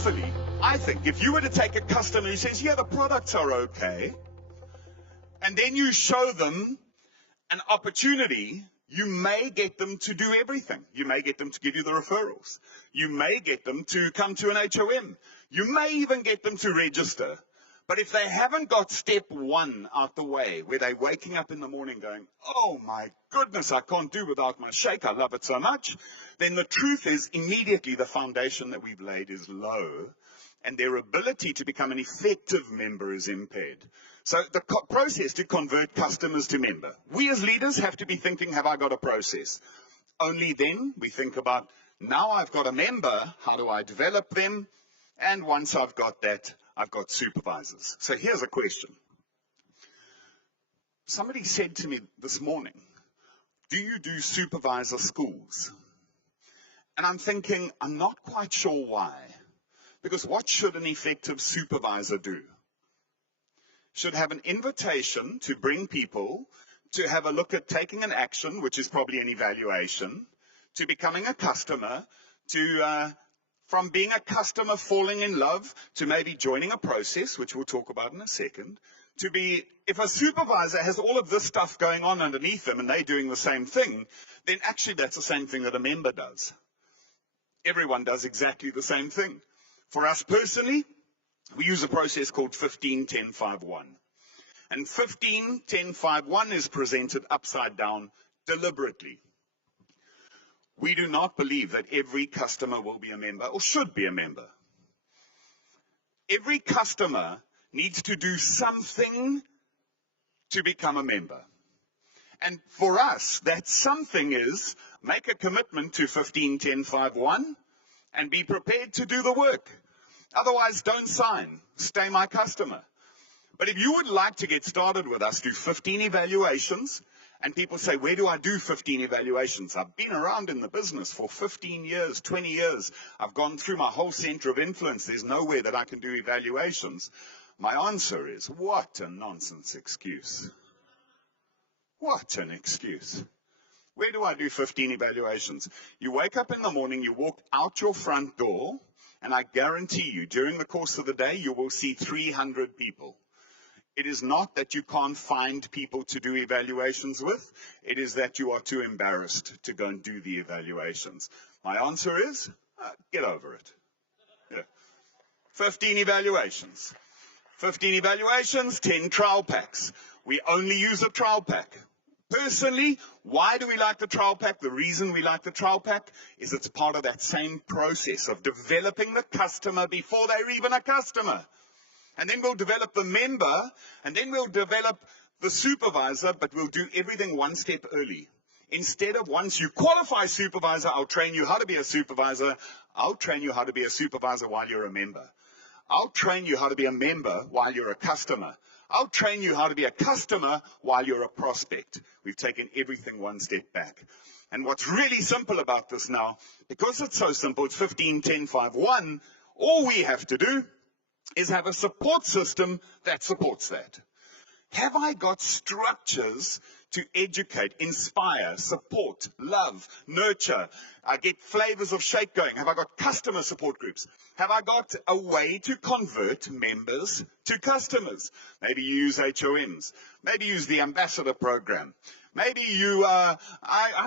truthfully, I think if you were to take a customer who says, yeah, the products are okay, and then you show them an opportunity, you may get them to do everything. You may get them to give you the referrals. You may get them to come to an HOM. You may even get them to register. But if they haven't got step one out the way, where they're waking up in the morning going, oh my goodness, I can't do without my shake, I love it so much, then the truth is immediately the foundation that we've laid is low, and their ability to become an effective member is impaired. So the process to convert customers to member. We as leaders have to be thinking, have I got a process? Only then we think about, now I've got a member, how do I develop them? And once I've got that, I've got supervisors. So here's a question. Somebody said to me this morning, do you do supervisor schools? And I'm thinking, I'm not quite sure why. Because what should an effective supervisor do? Should have an invitation to bring people to have a look at taking an action, which is probably an evaluation, to becoming a customer, to from being a customer falling in love, to maybe joining a process, which we'll talk about in a second, to be, if a supervisor has all of this stuff going on underneath them and they're doing the same thing, then actually that's the same thing that a member does. Everyone does exactly the same thing. For us personally, we use a process called 15-10-5-1. And 15-10-5-1 is presented upside down deliberately. We do not believe that every customer will be a member or should be a member. Every customer needs to do something to become a member. And for us, that something is make a commitment to 15-10-5-1 and be prepared to do the work. Otherwise, don't sign. Stay my customer. But if you would like to get started with us, do 15 evaluations. And people say, where do I do 15 evaluations? I've been around in the business for 15 years, 20 years. I've gone through my whole center of influence. There's nowhere that I can do evaluations. My answer is, what a nonsense excuse. What an excuse. Where do I do 15 evaluations? You wake up in the morning, you walk out your front door, and I guarantee you, during the course of the day, you will see 300 people. It is not that you can't find people to do evaluations with. It is that you are too embarrassed to go and do the evaluations. My answer is, get over it. Yeah. 15 evaluations. 15 evaluations, 10 trial packs. We only use a trial pack. Personally, why do we like the trial pack? The reason we like the trial pack is it's part of that same process of developing the customer before they're even a customer. And then we'll develop the member, and then we'll develop the supervisor, but we'll do everything one step early. Instead of once you qualify supervisor, I'll train you how to be a supervisor. I'll train you how to be a supervisor while you're a member. I'll train you how to be a member while you're a customer. I'll train you how to be a customer while you're a prospect. We've taken everything one step back. And what's really simple about this now, because it's so simple, it's 15-10-5-1, all we have to do is have a support system that supports that. Have I got structures to educate, inspire, support, love, nurture? I get flavors of shake going. Have I got customer support groups? Have I got a way to convert members to customers? Maybe you use HOMs. Maybe use the ambassador program. Maybe you, I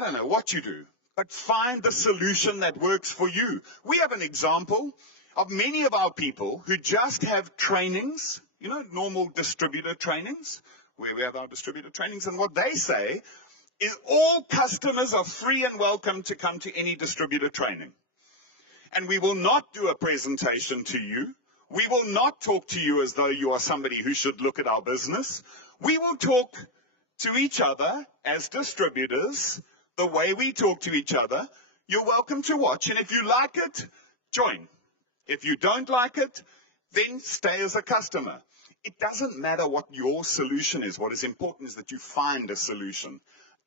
don't know what you do. But find the solution that works for you. We have an example of many of our people who just have trainings, you know, normal distributor trainings, where we have our distributor trainings, and what they say is all customers are free and welcome to come to any distributor training. And we will not do a presentation to you. We will not talk to you as though you are somebody who should look at our business. We will talk to each other as distributors the way we talk to each other. You're welcome to watch, and if you like it, join. If you don't like it, then stay as a customer. It doesn't matter what your solution is. What is important is that you find a solution.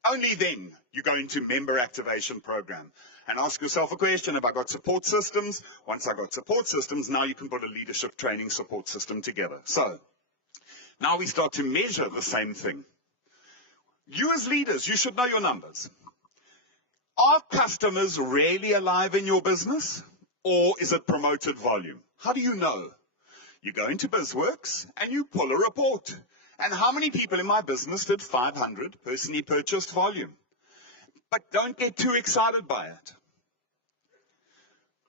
Only then you go into member activation program and ask yourself a question. Have I got support systems? Once I got support systems, now you can put a leadership training support system together. So now we start to measure the same thing. You as leaders, you should know your numbers. Are customers really alive in your business? or is it promoted volume? How do you know? You go into BizWorks and you pull a report. And how many people in my business did 500 personally purchased volume? But don't get too excited by it.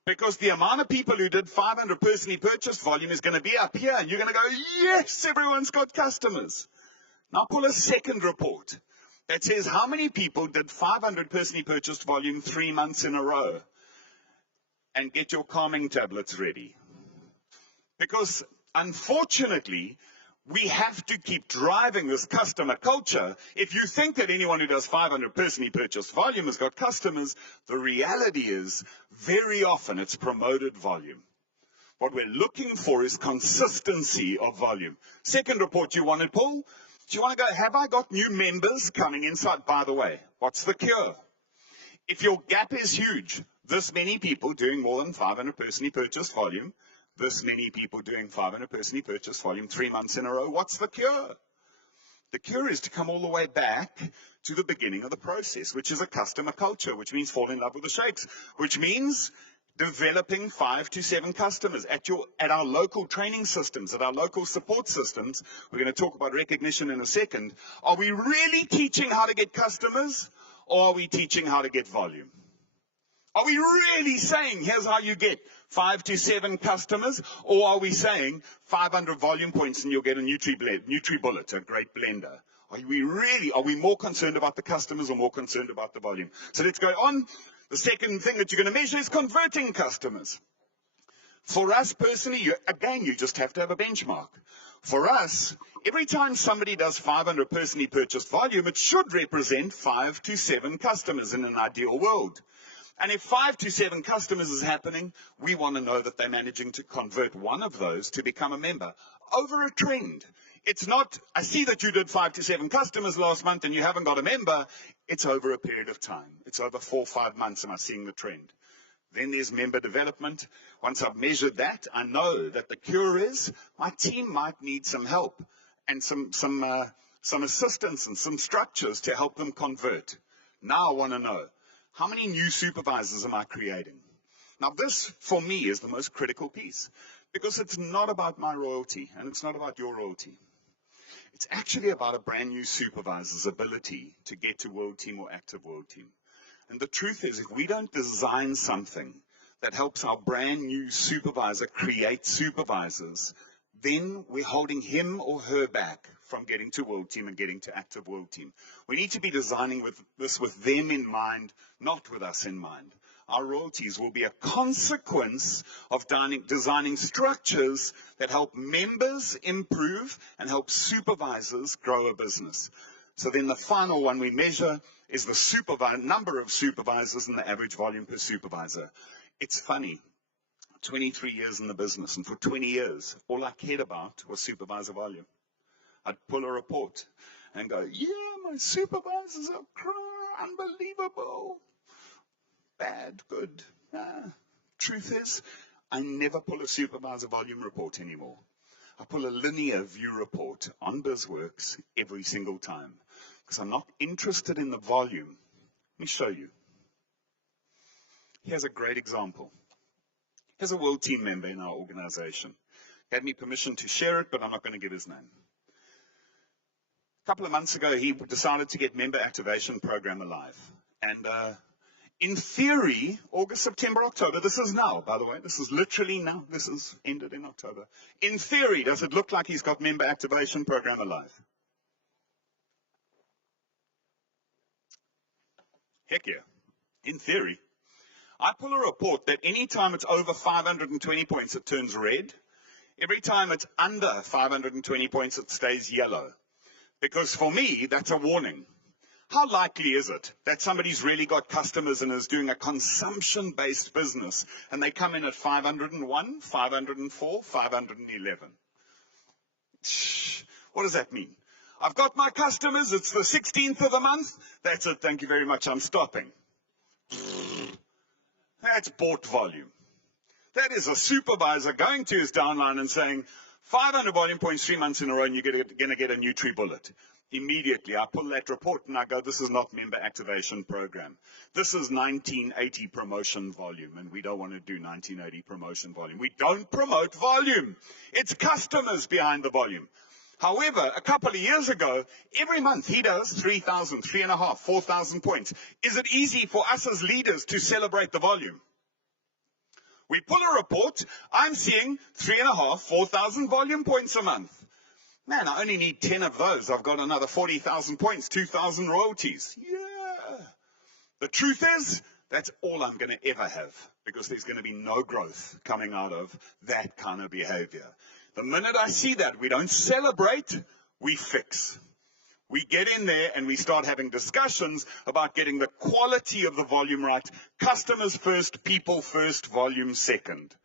Because the amount of people who did 500 personally purchased volume is going to be up here. And you're going to go, yes, everyone's got customers. Now pull a second report that says how many people did 500 personally purchased volume 3 months in a row. And get your calming tablets ready. Because unfortunately, we have to keep driving this customer culture. If you think that anyone who does 500 personally purchased volume has got customers, the reality is very often it's promoted volume. What we're looking for is consistency of volume. Second report you wanted, Paul? Do you want to go, have I got new members coming inside? By the way, what's the cure? If your gap is huge, this many people doing more than 500 personally purchased volume, this many people doing 500 personally purchased volume 3 months in a row, what's the cure? The cure is to come all the way back to the beginning of the process, which is a customer culture, which means fall in love with the shakes, which means developing 5 to 7 customers at our local training systems, at our local support systems. We're going to talk about recognition in a second. Are we really teaching how to get customers, or are we teaching how to get volume? Are we really saying, here's how you get 5 to 7 customers? Or are we saying 500 volume points and you'll get a NutriBullet, a great blender? Are we more concerned about the customers or more concerned about the volume? So let's go on. The second thing that you're going to measure is converting customers. For us personally, you just have to have a benchmark. For us, every time somebody does 500 personally purchased volume, it should represent 5 to 7 customers in an ideal world. And if 5 to 7 customers is happening, we want to know that they're managing to convert one of those to become a member over a trend. It's not, I see that you did 5 to 7 customers last month and you haven't got a member. It's over a period of time. It's over 4 or 5 months. Am I seeing the trend? Then there's member development. Once I've measured that, I know that the cure is my team might need some help and some assistance and some structures to help them convert. Now I want to know, how many new supervisors am I creating? Now this, for me, is the most critical piece, because it's not about my royalty and it's not about your royalty. It's actually about a brand new supervisor's ability to get to World Team or Active World Team. And the truth is, if we don't design something that helps our brand new supervisor create supervisors, then we're holding him or her back from getting to World Team and getting to Active World Team. We need to be designing this with them in mind, not with us in mind. Our royalties will be a consequence of designing structures that help members improve and help supervisors grow a business. So then the final one we measure is the number of supervisors and the average volume per supervisor. It's funny. 23 years in the business, and for 20 years, all I cared about was supervisor volume. I'd pull a report and go, yeah, my supervisors are unbelievable. Bad, good. Truth is, I never pull a supervisor volume report anymore. I pull a linear view report on BizWorks every single time, because I'm not interested in the volume. Let me show you. Here's a great example. Here's a World Team member in our organization. He had me permission to share it, but I'm not going to give his name. A couple of months ago, he decided to get Member Activation Program alive. And in theory, August, September, October, this is now, by the way, this is literally now, this is ended in October. In theory, does it look like he's got Member Activation Program alive? Heck yeah, in theory. I pull a report that any time it's over 520 points, it turns red. Every time it's under 520 points, it stays yellow. Because for me, that's a warning. How likely is it that somebody's really got customers and is doing a consumption-based business, and they come in at 501, 504, 511? What does that mean? I've got my customers, it's the 16th of the month. That's it, thank you very much, I'm stopping. That's bought volume. That is a supervisor going to his downline and saying, 500 volume points 3 months in a row and you're going to get a NutriBullet. Immediately, I pull that report and I go, this is not member activation program. This is 1980 promotion volume, and we don't want to do 1980 promotion volume. We don't promote volume. It's customers behind the volume. However, a couple of years ago, every month he does 3,000, 3,500, 4,000 points. Is it easy for us as leaders to celebrate the volume? We pull a report, I'm seeing 3,500, 4,000 volume points a month. Man, I only need 10 of those. I've got another 40,000 points, 2,000 royalties. Yeah. The truth is, that's all I'm going to ever have, because there's going to be no growth coming out of that kind of behavior. The minute I see that, we don't celebrate, we fix. We get in there and we start having discussions about getting the quality of the volume right. Customers first, people first, volume second.